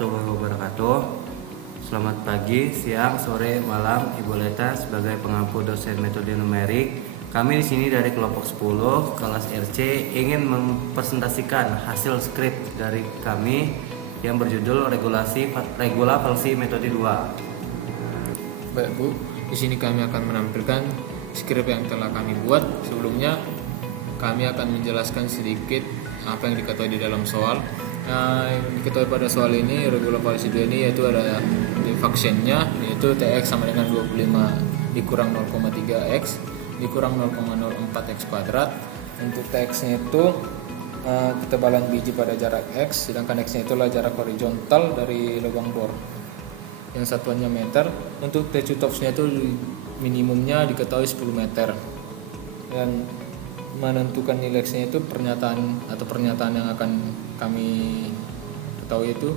warahmatullahi wabarakatuh. Selamat pagi, siang, sore, malam, Ibu Leta sebagai pengampu dosen metode numerik. Kami di sini dari kelompok 10 kelas RC ingin mempresentasikan hasil skrip dari kami yang berjudul Regula Falsi Metode 2. Baik Bu, di sini kami akan menampilkan skrip yang telah kami buat. Sebelumnya kami akan menjelaskan sedikit apa yang diketahui di dalam soal. Yang diketahui pada soal ini, regula falsi 2 ini yaitu ada di functionnya, yaitu Tx sama dengan 25 dikurang 0,3x dikurang 0,04x kuadrat. Untuk Tx nya itu ketebalan biji pada jarak x, sedangkan x nya itulah jarak horizontal dari lubang bor yang satuannya meter. Untuk T2TOPS nya itu minimumnya diketahui 10 meter, dan menentukan nilai x-nya itu pernyataan yang akan kami ketahui itu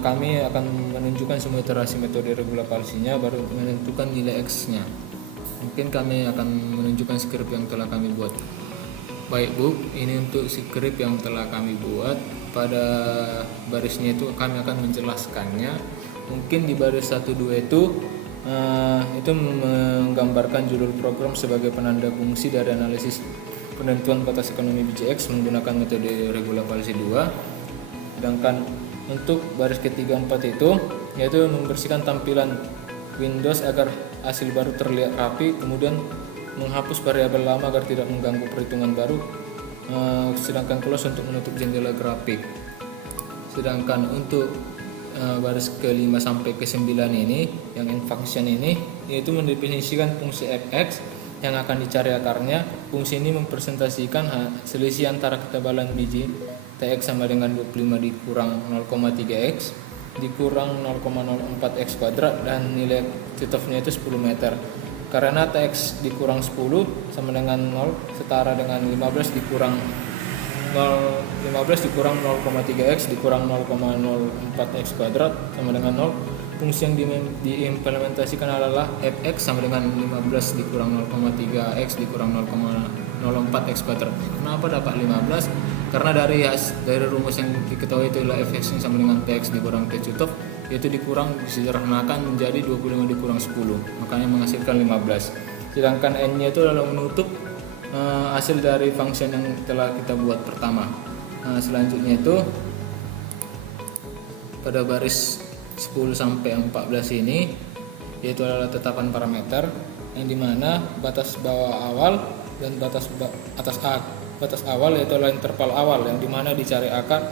kami akan menunjukkan semua iterasi metode regula falsinya baru menentukan nilai x-nya. Mungkin kami akan menunjukkan skrip yang telah kami buat. Baik Bu, ini untuk skrip yang telah kami buat. Pada barisnya itu kami akan menjelaskannya. Mungkin di baris 1 2 itu menggambarkan judul program sebagai penanda fungsi dari analisis penentuan batas ekonomi biji X menggunakan metode regula falsi 2. Sedangkan untuk baris ketiga 4 itu yaitu membersihkan tampilan Windows agar hasil baru terlihat rapi, kemudian menghapus variabel lama agar tidak mengganggu perhitungan baru, sedangkan close untuk menutup jendela grafik. Sedangkan untuk baris ke-5 sampai ke-9 ini yang in function ini yaitu mendefinisikan fungsi fx yang akan dicari akarnya. Fungsi ini mempresentasikan selisih antara ketebalan biji Tx sama dengan 25 dikurang 0,3x dikurang 0,04x kuadrat dan nilai T2TOPS-nya itu 10 meter. Karena Tx dikurang 10 sama dengan 0 setara dengan 15 dikurang 0,3x dikurang 0,04x kuadrat sama dengan 0. Fungsi yang diimplementasikan adalah fx sama dengan 15 dikurang 0,3x dikurang 0,04x kuadrat. Kenapa dapat 15? Karena dari rumus yang diketahui itu adalah fx sama dengan tx dikurang T2TOPS, yaitu dikurang disederhanakan menjadi 25 dikurang 10, makanya menghasilkan 15. Sedangkan n nya itu adalah menutup hasil dari function yang telah kita buat pertama. Selanjutnya itu pada baris 10 sampai 14 ini yaitu adalah tetapan parameter yang dimana batas bawah awal dan batas awal yaitu adalah interval awal yang dimana dicari akar.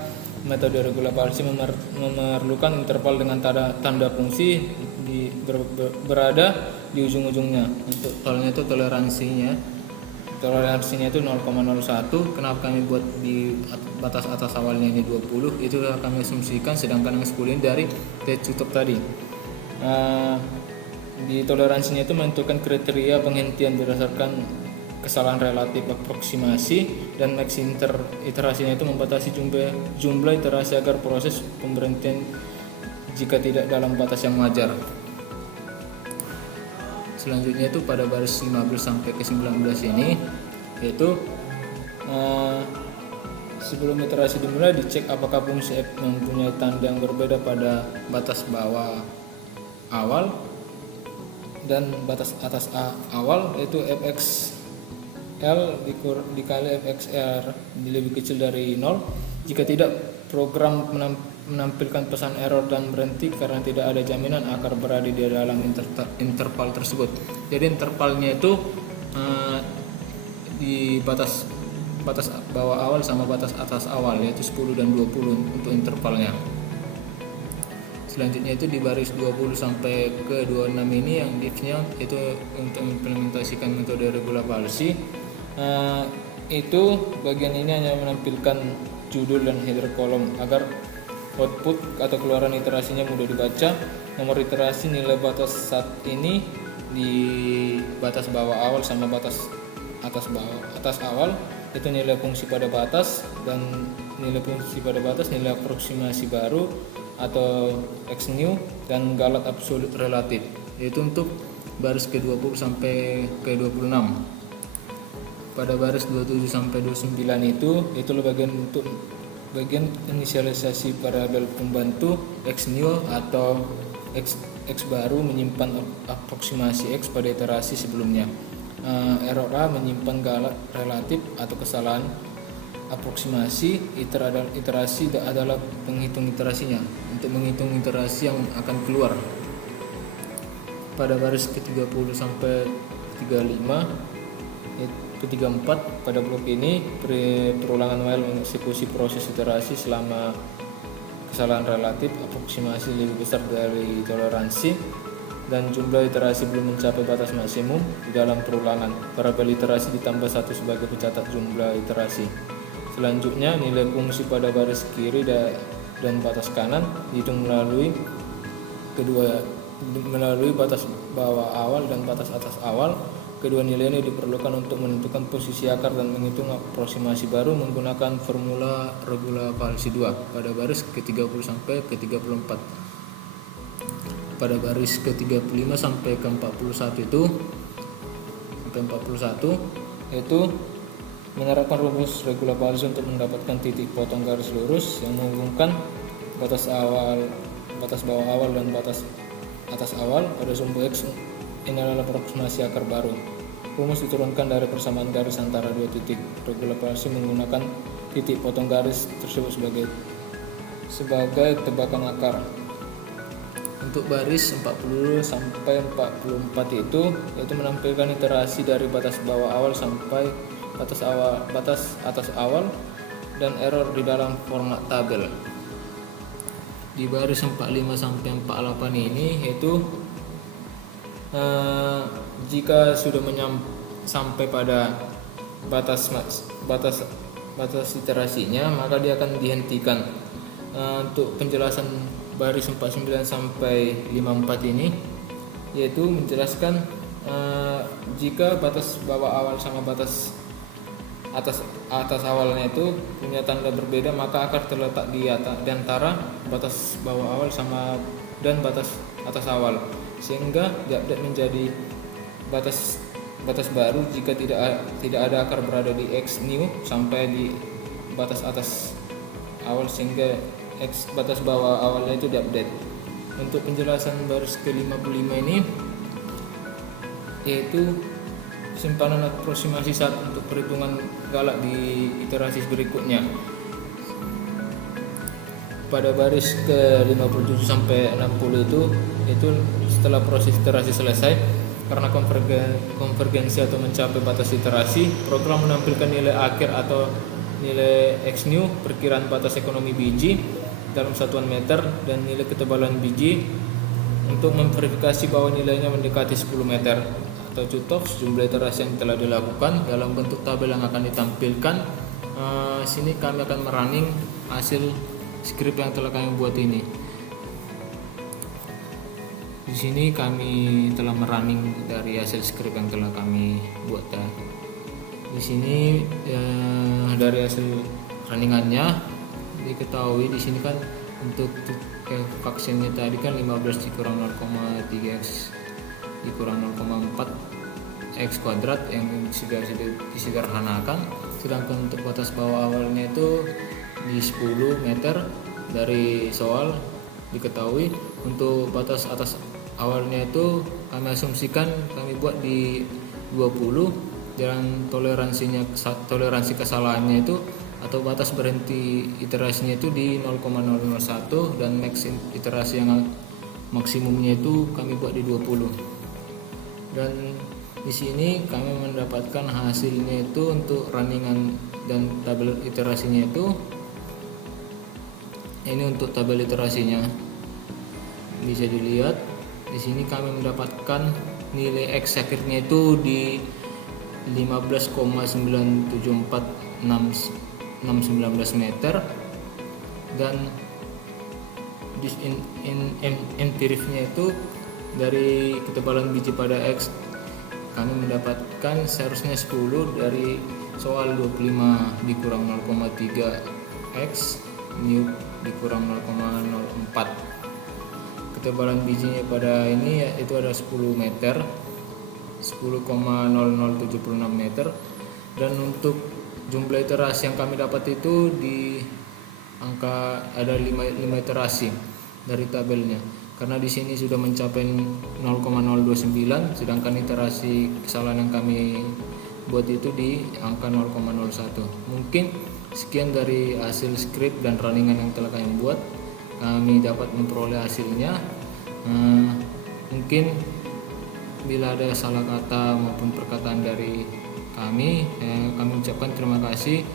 Metode regula falsi memerlukan interval dengan tanda fungsi berada di ujung-ujungnya. Untuk tolnya itu toleransinya itu 0,01. Kenapa kami buat di batas atas awalnya ini 20? Itu kami asumsikan, sedangkan yang 10 ini dari T2TOPS tadi. Di toleransinya itu menentukan kriteria penghentian berdasarkan kesalahan relatif aproksimasi, dan max iterasinya itu membatasi jumlah iterasi agar proses pemberhentian jika tidak dalam batas yang wajar. Selanjutnya itu pada baris 15 sampai ke 19 ini yaitu sebelum iterasi dimulai dicek apakah fungsi f mempunyai tanda yang berbeda pada batas bawah awal dan batas atas awal, yaitu fxl dikali fxr lebih kecil dari 0. Jika tidak, program menampilkan pesan error dan berhenti karena tidak ada jaminan akar berada di dalam interval tersebut. Jadi intervalnya itu di batas bawah awal sama batas atas awal, yaitu 10 dan 20 untuk intervalnya. Selanjutnya itu di baris 20 sampai ke 26 ini yang if-nya itu untuk implementasikan metode regula falsi. Itu bagian ini hanya menampilkan judul dan header kolom agar output atau keluaran iterasinya mudah dibaca. Nomor iterasi nilai batas saat ini di batas bawah awal sama batas atas awal itu nilai fungsi pada batas, dan nilai fungsi pada batas nilai aproksimasi baru atau x new, dan galat absolut relatif, yaitu untuk baris ke-20 sampai ke-26. Pada baris 27 sampai 29 itu bagian untuk bagian inisialisasi variabel pembantu x new atau x baru menyimpan aproksimasi x pada iterasi sebelumnya. Error A menyimpan galak relatif atau kesalahan aproksimasi. Iterasi adalah penghitung iterasinya untuk menghitung iterasi yang akan keluar. Pada baris ke-30 sampai 35 ke-34 pada blok ini perulangan while mengeksekusi proses iterasi selama kesalahan relatif aproksimasi lebih besar dari toleransi dan jumlah iterasi belum mencapai batas maksimum. Di dalam perulangan variabel iterasi ditambah 1 sebagai pencatat jumlah iterasi. Selanjutnya nilai fungsi pada baris kiri dan batas kanan dihitung melalui batas bawah awal dan batas atas awal. Kedua nilai ini diperlukan untuk menentukan posisi akar dan menghitung aproksimasi baru menggunakan formula regula Palsi 2 pada baris ke-30 sampai ke-34. Pada baris ke-35 sampai ke-41 itu menerapkan rumus regula Palsi untuk mendapatkan titik potong garis lurus yang menghubungkan batas bawah awal dan batas atas awal pada sumbu X. Ini adalah aproksimasi akar baru. Rumus diturunkan dari persamaan garis antara dua titik. Regula Palsi menggunakan titik potong garis tersebut sebagai tebakan akar. Untuk baris 40 sampai 44 itu menampilkan iterasi dari batas bawah awal sampai batas atas awal dan error di dalam format tabel. Di baris 45 sampai 48 ini jika sudah sampai pada batas iterasinya, maka dia akan dihentikan. Untuk penjelasan baris 49 sampai 54 ini yaitu menjelaskan jika batas bawah awal sama batas atas awalnya itu punya tanda berbeda, maka akar terletak di antara batas bawah awal dan batas atas awal, sehingga diupdate menjadi batas baru jika tidak ada akar berada di x new sampai di batas atas awal, sehingga batas bawah awalnya itu diupdate. Untuk penjelasan baris ke-55 ini yaitu simpanan aproksimasi saat untuk perhitungan galak di iterasi berikutnya. Pada baris ke-57 sampai 60 itu setelah proses iterasi selesai, karena konvergensi atau mencapai batas iterasi, program menampilkan nilai akhir atau nilai x new, perkiraan batas ekonomi biji dalam satuan meter, dan nilai ketebalan biji untuk memverifikasi bahwa nilainya mendekati 10 meter atau cutoff jumlah iterasi yang telah dilakukan dalam bentuk tabel yang akan ditampilkan. Sini kami akan merunning hasil skrip yang telah kami buat ini. Di sini kami telah merunning dari hasil skrip yang telah kami buat. Di sini dari hasil runningannya diketahui di sini kan untuk vaksinnya tadi kan 15 dikurang 0,3x dikurang 0,4 x kuadrat yang sudah disederhanakan, sedangkan untuk batas bawah awalnya itu di 10 meter dari soal diketahui. Untuk batas atas awalnya itu kami asumsikan kami buat di 20 dan toleransi kesalahannya itu atau batas berhenti iterasinya itu di 0,001 dan max iterasi yang maksimumnya itu kami buat di 20. Dan di sini kami mendapatkan hasilnya itu untuk runningan dan tabel iterasinya itu. Ini untuk tabel iterasinya bisa dilihat. Di sini kami mendapatkan nilai x akhirnya itu di 15,9746619 meter, dan empirifnya itu dari ketebalan biji pada X kami mendapatkan seharusnya 10 dari soal 25 dikurang 0,3 X new dikurang 0,04. Ketebalan bijinya pada ini itu ada 10 meter 10,0076 meter, dan untuk jumlah iterasi yang kami dapat itu di ada 5 iterasi dari tabelnya. Karena di sini sudah mencapai 0,029, sedangkan iterasi kesalahan yang kami buat itu di angka 0,01. Mungkin sekian dari hasil script dan runningan yang telah kami buat. Kami dapat memperoleh hasilnya. Mungkin bila ada salah kata maupun perkataan dari kami ucapkan terima kasih.